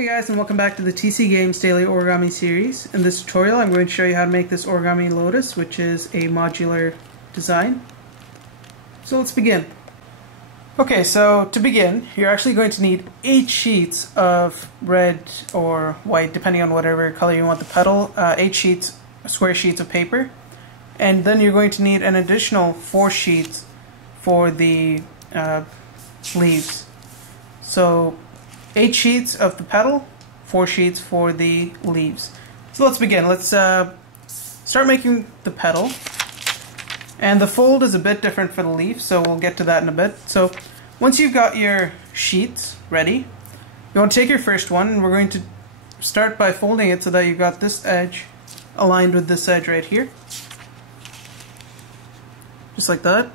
Hey guys, and welcome back to the TC Games Daily Origami series. In this tutorial I'm going to show you how to make this origami Lotus, which is a modular design. So let's begin. Okay, so to begin, you're actually going to need 8 sheets of red or white, depending on whatever color you want the petal, 8 sheets, square sheets of paper. And then you're going to need an additional 4 sheets for the leaves. So 8 sheets of the petal, 4 sheets for the leaves. So let's begin. Let's start making the petal. And the fold is a bit different for the leaf, so we'll get to that in a bit. So once you've got your sheets ready, you want to take your first one, and we're going to start by folding it so that you've got this edge aligned with this edge right here. Just like that.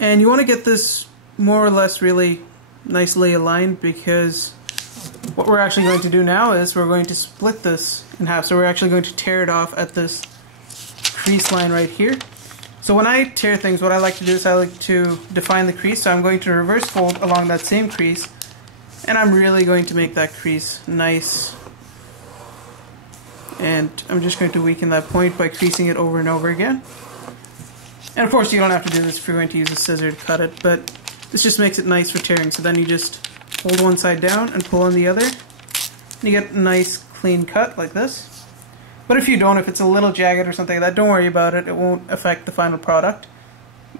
And you want to get this more or less really nicely aligned, because what we're actually going to do now is we're going to split this in half. So we're actually going to tear it off at this crease line right here. So when I tear things, what I like to do is I like to define the crease. So I'm going to reverse fold along that same crease, and I'm really going to make that crease nice. And I'm just going to weaken that point by creasing it over and over again. And of course you don't have to do this if you're going to use a scissor to cut it, but this just makes it nice for tearing. So then you just hold one side down and pull on the other, and you get a nice clean cut like this. But if you don't, if it's a little jagged or something like that, don't worry about it. It won't affect the final product.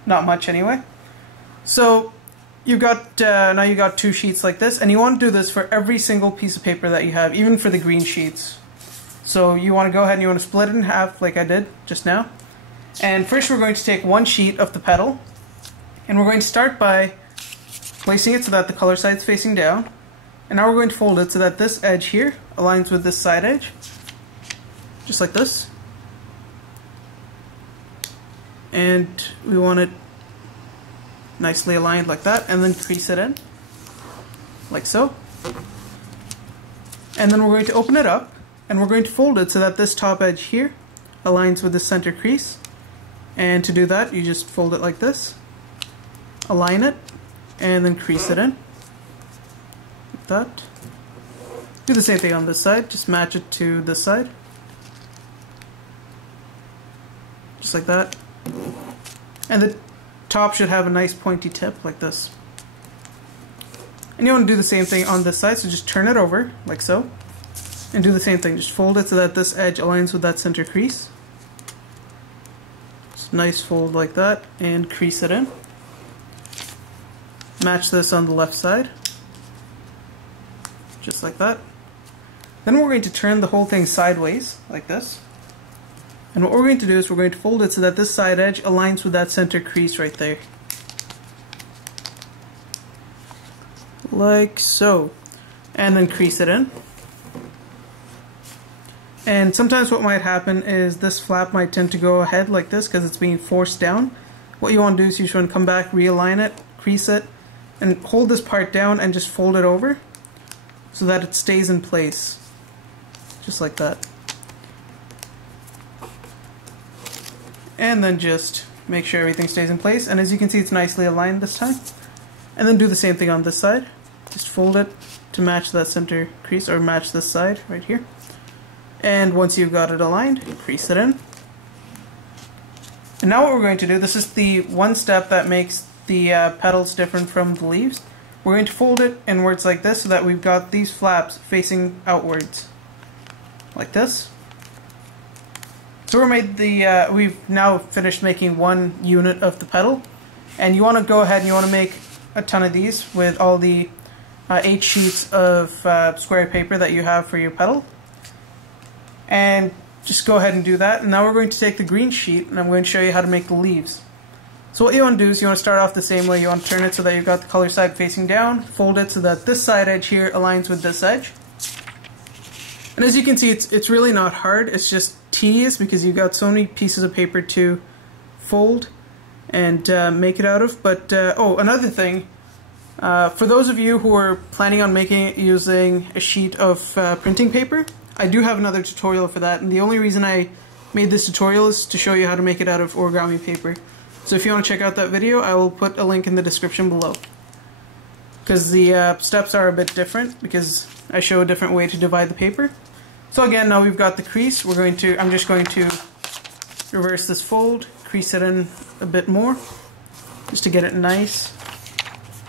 Not much anyway. So you've got now you got 2 sheets like this, and you want to do this for every single piece of paper that you have, even for the green sheets. So you want to go ahead and you want to split it in half like I did just now. And first we're going to take 1 sheet of the petal, and we're going to start by placing it so that the color side is facing down. And now we're going to fold it so that this edge here aligns with this side edge, just like this. And we want it nicely aligned like that, and then crease it in, like so. And then we're going to open it up, and we're going to fold it so that this top edge here aligns with the center crease. And to do that, you just fold it like this, align it, and then crease it in, like that. Do the same thing on this side, just match it to this side, just like that. And the top should have a nice pointy tip, like this. And you want to do the same thing on this side, so just turn it over, like so, and do the same thing, just fold it so that this edge aligns with that center crease. Just nice fold like that, and crease it in. Match this on the left side, just like that. Then we're going to turn the whole thing sideways, like this. And what we're going to do is we're going to fold it so that this side edge aligns with that center crease right there. Like so. And then crease it in. And sometimes what might happen is this flap might tend to go ahead like this because it's being forced down. What you want to do is you just want to come back, realign it, crease it, and hold this part down and just fold it over so that it stays in place, just like that. And then just make sure everything stays in place, and as you can see, it's nicely aligned this time. And then do the same thing on this side. Just fold it to match that center crease, or match this side right here. And once you've got it aligned, crease it in. And now what we're going to do, this is the one step that makes the petals different from the leaves. We're going to fold it inwards like this so that we've got these flaps facing outwards, like this. So we've now finished making 1 unit of the petal, and you want to go ahead and you want to make a ton of these with all the 8 sheets of square paper that you have for your petal. And just go ahead and do that. And now we're going to take the green sheet, and I'm going to show you how to make the leaves. So what you want to do is you want to start off the same way. You want to turn it so that you've got the color side facing down, fold it so that this side edge here aligns with this edge. And as you can see, it's really not hard, it's just tedious because you've got so many pieces of paper to fold and make it out of. But oh, another thing, for those of you who are planning on making it using a sheet of printing paper, I do have another tutorial for that, and the only reason I made this tutorial is to show you how to make it out of origami paper. So if you want to check out that video, I will put a link in the description below. because the steps are a bit different because I show a different way to divide the paper. So again, now we've got the crease. I'm just going to reverse this fold, crease it in a bit more, just to get it nice,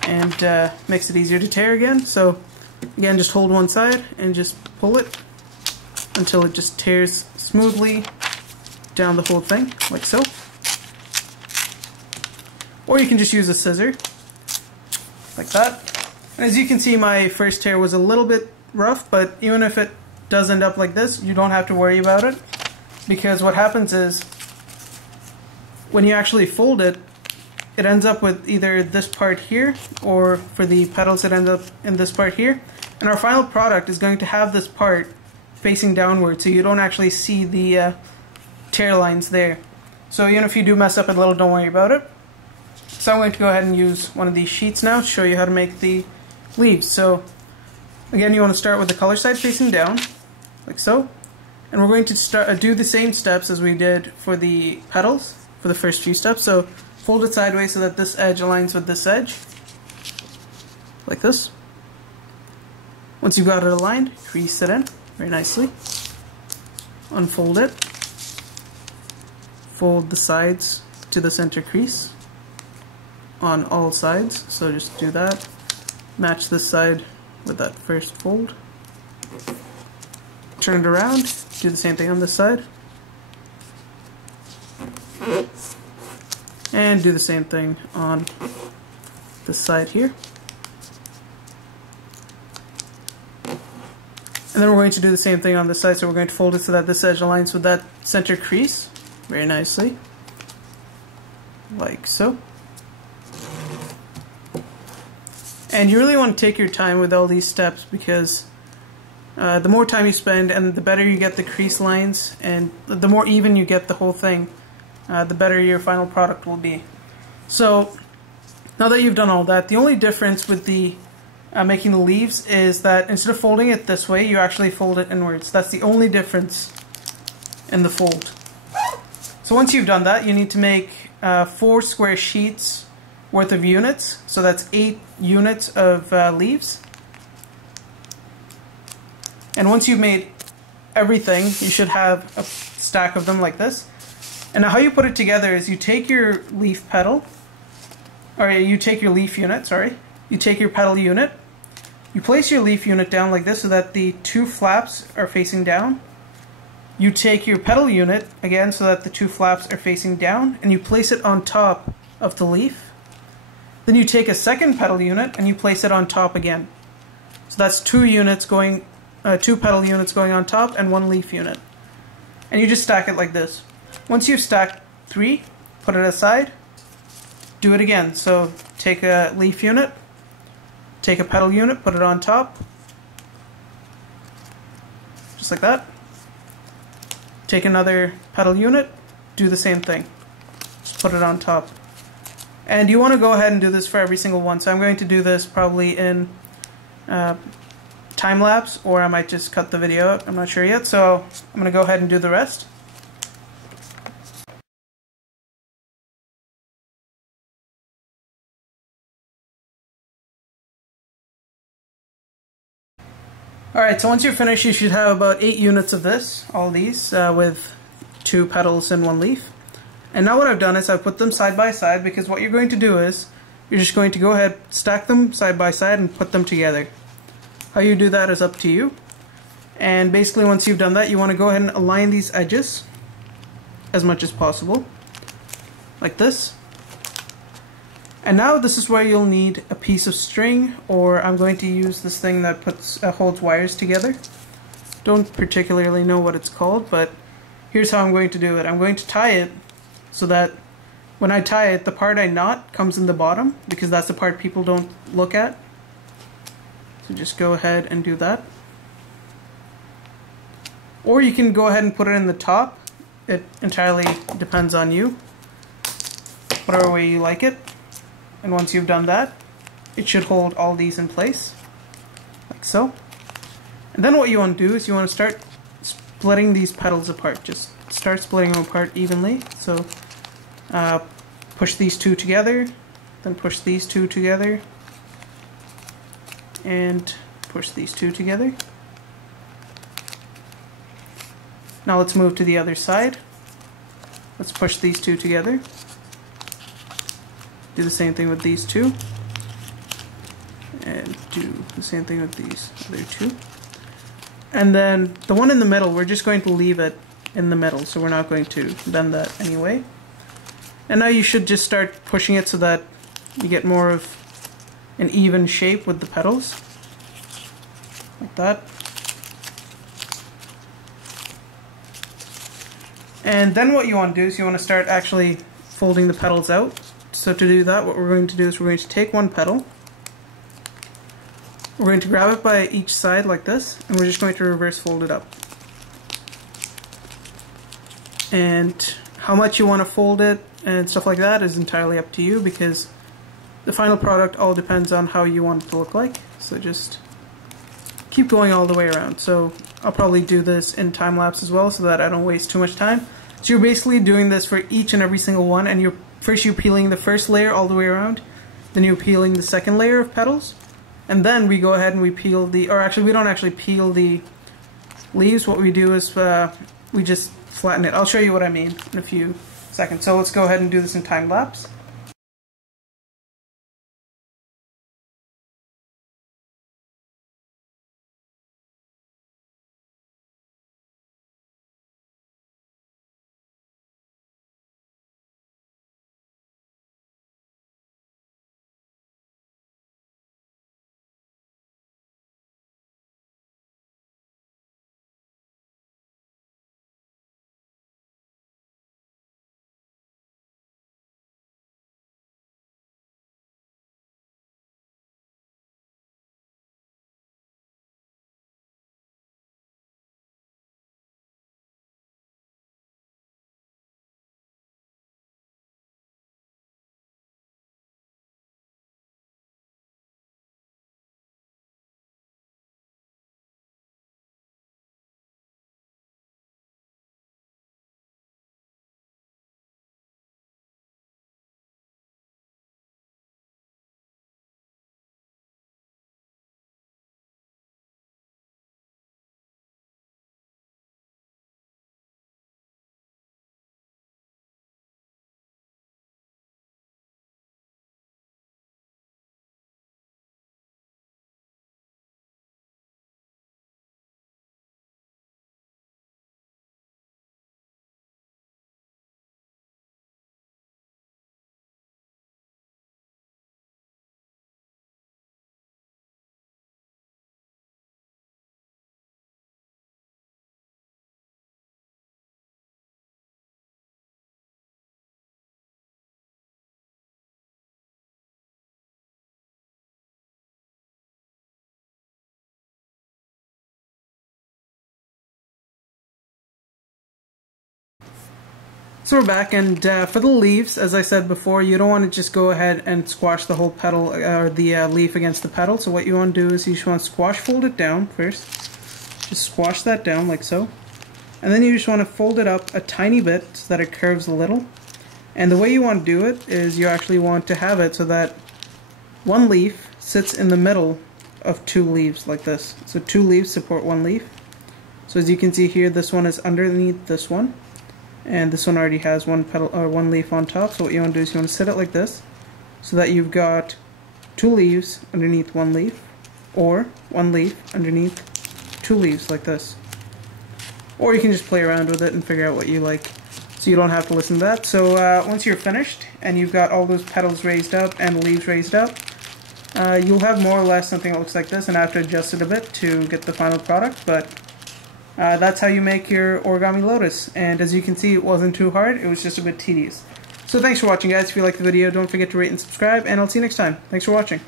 and makes it easier to tear again. So again, just hold one side and just pull it until it just tears smoothly down the whole thing, like so. Or you can just use a scissor, like that. And as you can see, my first tear was a little bit rough, but even if it does end up like this, you don't have to worry about it, because what happens is when you actually fold it, it ends up with either this part here, or for the petals it ends up in this part here, and our final product is going to have this part facing downward, so you don't actually see the tear lines there. So even if you do mess up a little, don't worry about it. So I'm going to go ahead and use one of these sheets now to show you how to make the leaves. So again, you want to start with the color side facing down, like so. And we're going to do the same steps as we did for the petals, for the first few steps. So fold it sideways so that this edge aligns with this edge, like this. Once you've got it aligned, crease it in very nicely. Unfold it. Fold the sides to the center crease on all sides, so just do that. Match this side with that first fold. Turn it around, do the same thing on this side. And do the same thing on this side here. And then we're going to do the same thing on this side, so we're going to fold it so that this edge aligns with that center crease very nicely, like so. And you really want to take your time with all these steps, because the more time you spend and the better you get the crease lines and the more even you get the whole thing, the better your final product will be. So now that you've done all that, the only difference with the making the leaves is that instead of folding it this way, you actually fold it inwards. That's the only difference in the fold. So once you've done that, you need to make 4 square sheets worth of units, so that's 8 units of leaves. And once you've made everything, you should have a stack of them like this. And now how you put it together is you take your leaf petal, or you take your leaf unit, sorry, you take your petal unit, you place your leaf unit down like this so that the 2 flaps are facing down. You take your petal unit, again, so that the 2 flaps are facing down, and you place it on top of the leaf. Then you take a second petal unit and you place it on top again. So that's 2 units going, 2 petal units going on top and 1 leaf unit. And you just stack it like this. Once you've stacked 3, put it aside, do it again. So take a leaf unit, take a petal unit, put it on top, just like that. Take another petal unit, do the same thing, just put it on top. And you want to go ahead and do this for every single one. So I'm going to do this probably in time lapse, or I might just cut the video out. I'm not sure yet. So I'm going to go ahead and do the rest. Alright, so once you're finished, you should have about 8 units of this, all these, with 2 petals and 1 leaf. And now what I've done is I've put them side by side, because what you're going to do is you're just going to go ahead, stack them side by side and put them together. How you do that is up to you. And basically once you've done that, you want to go ahead and align these edges as much as possible, like this. And now this is where you'll need a piece of string, or I'm going to use this thing that holds wires together. Don't particularly know what it's called, but here's how I'm going to do it. I'm going to tie it so that when I tie it, the part I knot comes in the bottom, because that's the part people don't look at. So just go ahead and do that. Or you can go ahead and put it in the top. It entirely depends on you, whatever way you like it. And once you've done that, it should hold all these in place, like so. And then what you want to do is you want to start splitting these petals apart. Just start splitting them apart evenly. So push these 2 together, then push these 2 together, and push these two together. Now let's move to the other side. Let's push these two together. Do the same thing with these two. And do the same thing with these other two. And then the one in the middle, we're just going to leave it in the middle, so we're not going to bend that anyway. And now you should just start pushing it so that you get more of an even shape with the petals. Like that. And then what you want to do is you want to start actually folding the petals out. So to do that, what we're going to do is we're going to take one petal. We're going to grab it by each side like this, and we're just going to reverse fold it up. And how much you want to fold it and stuff like that is entirely up to you, because the final product all depends on how you want it to look like. So just keep going all the way around. So I'll probably do this in time lapse as well so that I don't waste too much time. So you're basically doing this for each and every single one, and you're peeling the first layer all the way around, then you're peeling the second layer of petals, and then we go ahead and we peel the, or actually we don't actually peel the leaves. What we do is we just flatten it. I'll show you what I mean in a few seconds. So let's go ahead and do this in time lapse. So we're back, and for the leaves, as I said before, you don't want to just go ahead and squash the whole petal or the leaf against the petal. So what you want to do is you just want to squash fold it down first. Just squash that down like so. And then you just want to fold it up a tiny bit so that it curves a little. And the way you want to do it is you actually want to have it so that one leaf sits in the middle of two leaves like this. So two leaves support one leaf. So as you can see here, this one is underneath this one. And this one already has one petal or one leaf on top. So what you want to do is you want to set it like this so that you've got two leaves underneath one leaf, or one leaf underneath two leaves like this. Or you can just play around with it and figure out what you like, so you don't have to listen to that. So once you're finished and you've got all those petals raised up and leaves raised up, you'll have more or less something that looks like this, and I have to adjust it a bit to get the final product, but that's how you make your origami lotus. And as you can see, it wasn't too hard, it was just a bit tedious. So thanks for watching, guys. If you liked the video, don't forget to rate and subscribe, and I'll see you next time. Thanks for watching.